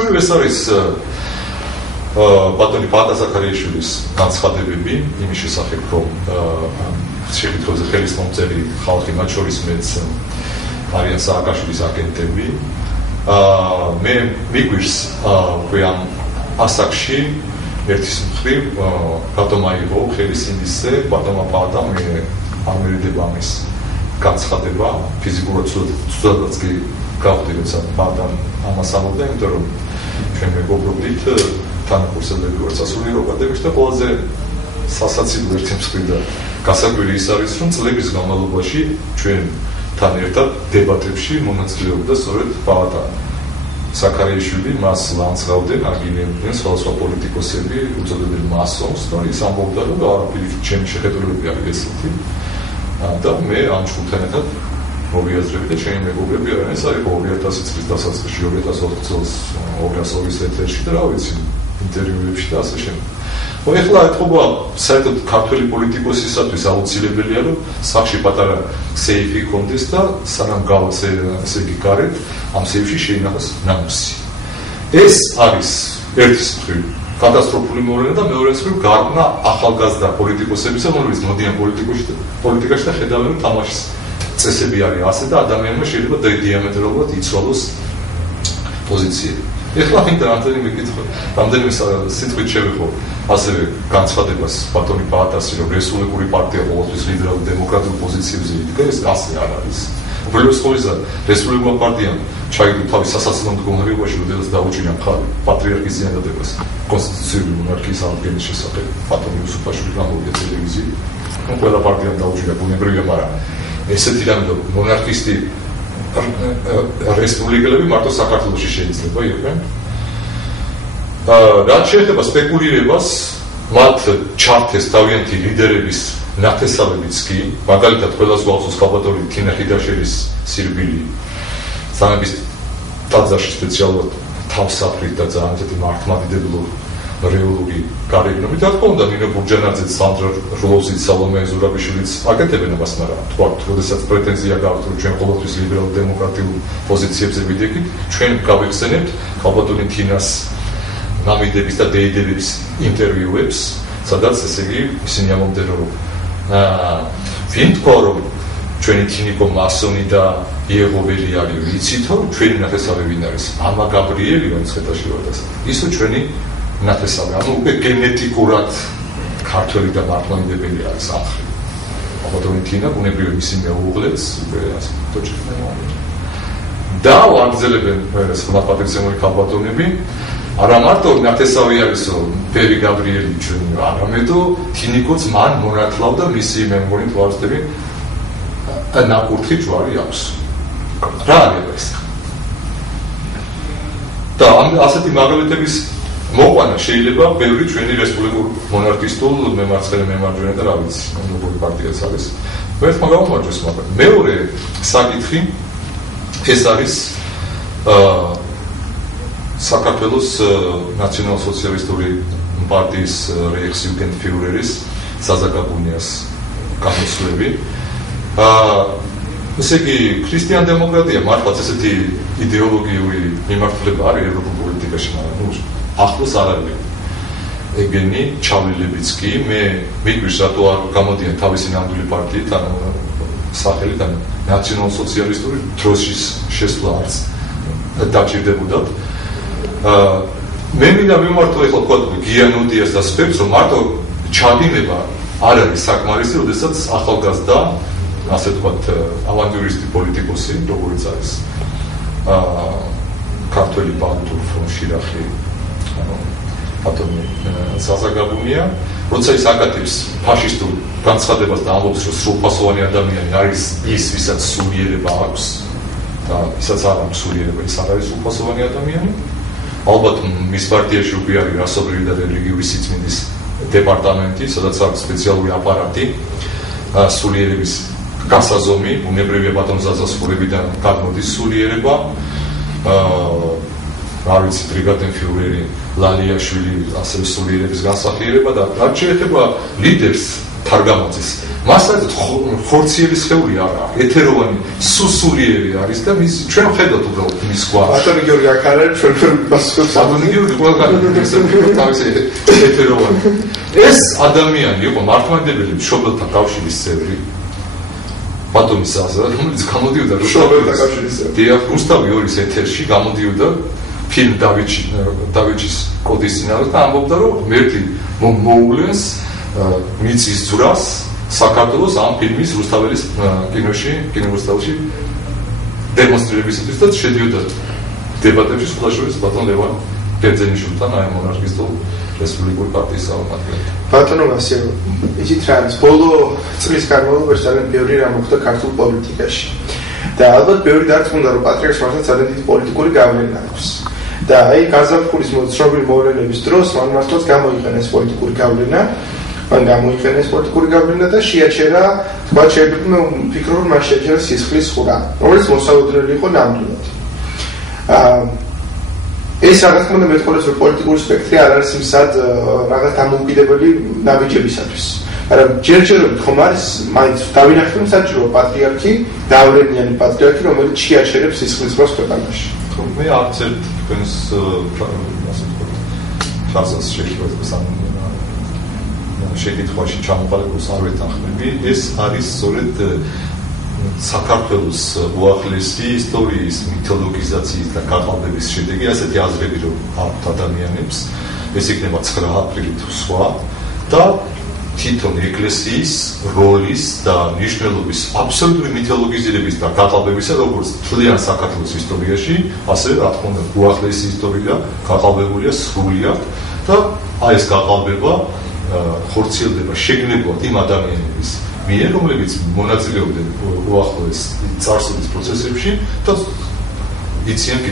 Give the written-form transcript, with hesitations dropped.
მხრივ ეს არის ბატონი პატა ზაქარიაშვილის განცხადებები იმის შესახებ, რომ შეკითხვაზე ხელის მომწერი ხალხი, მათ შორის მეც არიან სააკაშვილის აგენტები. მე მიგვირს უკვე ამ ასაკში ერთის მხრივ რატომ აიღო ხელის ინდისზე ბატონმა პატამ, მე არ მერიდება ამის განცხადება, ფიზიკურად ცუდადაც კი გავხდი, როცა პატამ ამას ამბობდა, იმიტომ რომ ჩვენ მეგობრობდით თანაკურსელები ვართ სასულიერო აკადემიაში და ყველაზე სასაცილო ერთი მსხვილი და გასაკვირი ის არის, რომ წლების განმავლობაში ჩვენ თან ერთად დებატებში მონაწილეობდა სწორედ პატა ზაქარიაშვილი, მას ლანცღავდნენ, აგინებდნენ სხვადასხვა პოლიტიკოსები, უწოდებენ მასონს და ის ამბობდა, რომ არაფერი ჩემი შეხედულებები არის ესეთი. და მე ამ ჯგუფთან ერთად მოვიაზრები და ჩემი მეგობრები არიან, ეს არის 2000 წლის დასაწყისში, 2004 წელს 202-ის ეთერში და რა ვიცი, ინტერვიუებში და ასე შემდეგ. ეხლა ეთქობა საერთოდ ქართველი პოლიტიკოსისათვის აუცილებელია, რომ სახში პატარა სეიფი კონდეს და სანამ გავა ესე იგი გარეთ, ამ სეიფში შეინახოს ნამუსი. ეს არის ერთის მხრივ კატასტროფული მოვლენა და მეორე მხრივ გარკვნა ახალგაზრდა პოლიტიკოსებისა, რომლებიც მოდიან პოლიტიკაში და ხედავენ, რომ თამაშის წესები არის ასე და ადამიანმა შეიძლება დიამეტრალურად იცვალოს პოზიციები. ეხლა მინდა რამდენიმე სიტყვით შევეხო ასევე განცხადებას ბატონი პაატასი, რომ რესპუბლიკური პარტია ყოველთვის ლიბერალურ დემოკრატიულ პოზიციებზე იდგა, ეს ასე არ არის. უპირველეს ყოვლისა რესპუბლიკურმა პარტიამ ჩაიგდო თავის სასაცილო მდგომარეობაში, როდესაც დაუჭირა მხარი პატრიარქის ზიანდადებას კონსტიტუციური მონარქიის აღდგენის შესახებ. ბატონი იუსუფაშვილი გამოვიდა ტელევიზიაში. ყველა პარტიამ დაუჭირა, ბუნებრივია, მაგრამ ესეთი რამე მონარქისტი რესპუბლიკელები მარტო საქართველოში შეიძლება იყვნენ. რაც შეეხება სპეკულირებას, მათ ჩართეს თავიანთი ლიდერების ნათესავებიც კი, მაგალითად ყველას გვახსოვს ქალბატონი თინა ხიდაშელის სირბილი, სამების ტაძარში სპეციალურად თავსაფრით და ძალიან ისეთი მართლმადიდებლო რეალური გარეგნობით. რა თქმა უნდა, ნინო ბურჯანაძეც, სანდრა ჟოლოვსიც, სალომე ზურაბიშვილიც აკეთებენ ამას, მაგრამ თქვათ, როდესაც პრეტენზია გაქვთ, რომ ჩვენ ყოველთვის ლიბერალურ დემოკრატიულ პოზიციებზე ვიდექით, ჩვენ გავიხსენებთ ქალბატონი თინას მამიდების და დეიდების ინტერვიუებს, სადაც ესე იგი ისინი ამბობდნენ, რომ ვინ თქვა, რომ ჩვენი თინიკო მასონი და იეღოველი არის, ვიცით, რომ ჩვენი ნათესავი ვინ არის? მამა გაბრიელი, რომელიც ხედაში ვარ და ისო ჩვენი ნათესავი, ანუ უკვე გენეტიკურად ქართველი და მართლმადიდებელი არის ახლა. ქალბატონი თინა ბუნებრივია მისი მეუღლეც უკვე ასე თოჭებია. და ვაგრძელებენ სხვა პატრიცემული ქალბატონები, არა მარტო ნათესავი არისო ფერი გაბრიელი ჩვენი, არამედ თინიკოც მან მონათლავდა მისი მე მგონი თვალწები ნაკურთხი ჯვარი აქვს. რა არის ეს? და ასეთი მაგალითების მოყვანა შეიძლება ბევრი ჩვენი რესპუბლიკურ მონარქისტულ მემარცხენე მემარჯვენე და რა ვიცი, როგორი პარტიაც არის. ერთმა გამომარჯვეს, მაგრამ მეორე საკითხი ეს არის საქართველოს ნაციონალ-სოციალისტური პარტიის რეიქსიუგენდფიურერის საზაგაბუნიას გამოსვლები. ესე იგი, ქრისტიან დემოკრატია მართლაც ესეთი იდეოლოგიური მიმართულება არის ევროპულ პოლიტიკაში, მაგრამ ახლოს არ არის. ეგენი ჩავლელებიც კი, მე მიგვირს რატო არ გამოდიან თავისი ნამდვილი პარტიით, ანუ სახელით, ანუ ნაციონალ-სოციალისტური დროშის შესვლა არც დაჭირდებოდათ. მე მინდა ვიმართო ეხლა თქვა გიანოდიას და სპექს, რომ მარტო ჩადინება არ არის საკმარისი, როდესაც ახალგაზრდა, ასე ვთქვათ, ავანტიურისტი პოლიტიკოსი, როგორც არის ქართველი ბანტურ შირახი, ბატონი საზაგაბუნია, როცა ის აკეთებს ფაშისტურ განცხადებას და ამბობს, რომ სრულფასოვანი ადამიანი არის ის, ვისაც სულიერება აქვს და ვისაც არ აქვს სულიერება, ის არ არის სრულფასოვანი ადამიანი. ალბათ მის პარტიაში უკვე არის რასობრივი და რელიგიური სიწმინდის დეპარტამენტი, სადაც არის სპეციალური აპარატი სულიერების გასაზომი, ბუნებრივია ბატონ ზაზასხურებიდან გადმოდის სულიერება. არ ვიცი, ბრიგადენფიურერი ლალიაშვილი ასევე სულიერების განსახიერება და რაც შეეხება ლიდერს, თარგამაძის მასაც ხორციელი სხეული არა ეთეროვანი სუსულიერი არის და მის ჩვენ ხედავთ უბრალოდ მის გვარს ბატონი გიორგი აქ არ არის ჩვენ მასწავლებს ბატონი გიორგი ყველგან ეს თავისი ეთეროვანი ეს ადამიანი იყო მართლმადიდებელი მშობელთა კავშირის წევრი ბატონი საზა რომელიც გამოდიოდა მშობელთა კავშირის წევრი დიახ რუსთავი ორის ეთერში გამოდიოდა ფილმ დავიჩის კოდის წინააღმდეგ და ამბობდა რომ მერტი მოულენს მიწის ძვრას საქართველოს ამ ფილმის რუსთაველის კინორუსთავში დემონსტრირებისათვის და შედიოდა დებატებში სხვა შორის ბატონ ლევან ბერძენიშვილთან აი მონარქისტულ რესპუბლიკური პარტიის წარმომადგენელთან. ბატონო ვასილ, იცით რა არის ბოლო წლის განმავლობაში ძალიან ბევრი რამ მოხდა ქართულ პოლიტიკაში. და ალბათ ბევრი დარწმუნდა რომ პატრიარქს მართლა ძალიან დიდი პოლიტიკური გავლენა აქვს. და აი გაზაფხულის ცნობილი მოვლენების დროს მან მართლაც გამოიყენა ეს პოლიტიკური გავლენა. მან გამოიყენა ეს პოლიტიკური გავლენა და შეაჩერა, თქვა შეიძლება ვფიქრობ რომ მან შეაჩერა სისხლის ხურა, რომელიც მოსაუბრებელი იყო ნამდვილად. ეს რა თქმა უნდა მეტყოლეს რომ პოლიტიკური სპექტრი არ არის მისად რაღაც დამოუკიდებელი ნაბიჯებისათვის. მაგრამ ჯერჯერობით ხომ არის მაინც დავინახეთ რომ საჭირო პატრიარქი, გავლენიანი პატრიარქი, რომელიც შეაჩერებს სისხლის ხურას ქვეყანაში. ხო, მე არც ერთ თქვენს ასე ვთქვათ, ფრაზას შეიძლება შეკითხვაში ჩამოყალიბებულს არ ვეთანხმები, ეს არის სწორედ საქართველოს უახლესი ისტორიის მითოლოგიზაციის და გაყალბების შედეგი, ასეთი აზრები რომ აქვთ ადამიანებს, ეს იქნება 9 აპრილი თუ სხვა და თვითონ ეკლესიის როლის და მნიშვნელობის აბსოლუტური მითოლოგიზირების და გაყალბებისა როგორც მთლიან საქართველოს ისტორიაში, ასევე რა თქმა უნდა უახლესი ისტორია გაყალბებულია სრულიად და აი ეს გაყალბება ხორციელდება შეგნებულად იმ ადამიანების მიერ, რომლებიც მონაწილეობდნენ უახლოეს წარსულის პროცესებში და იციან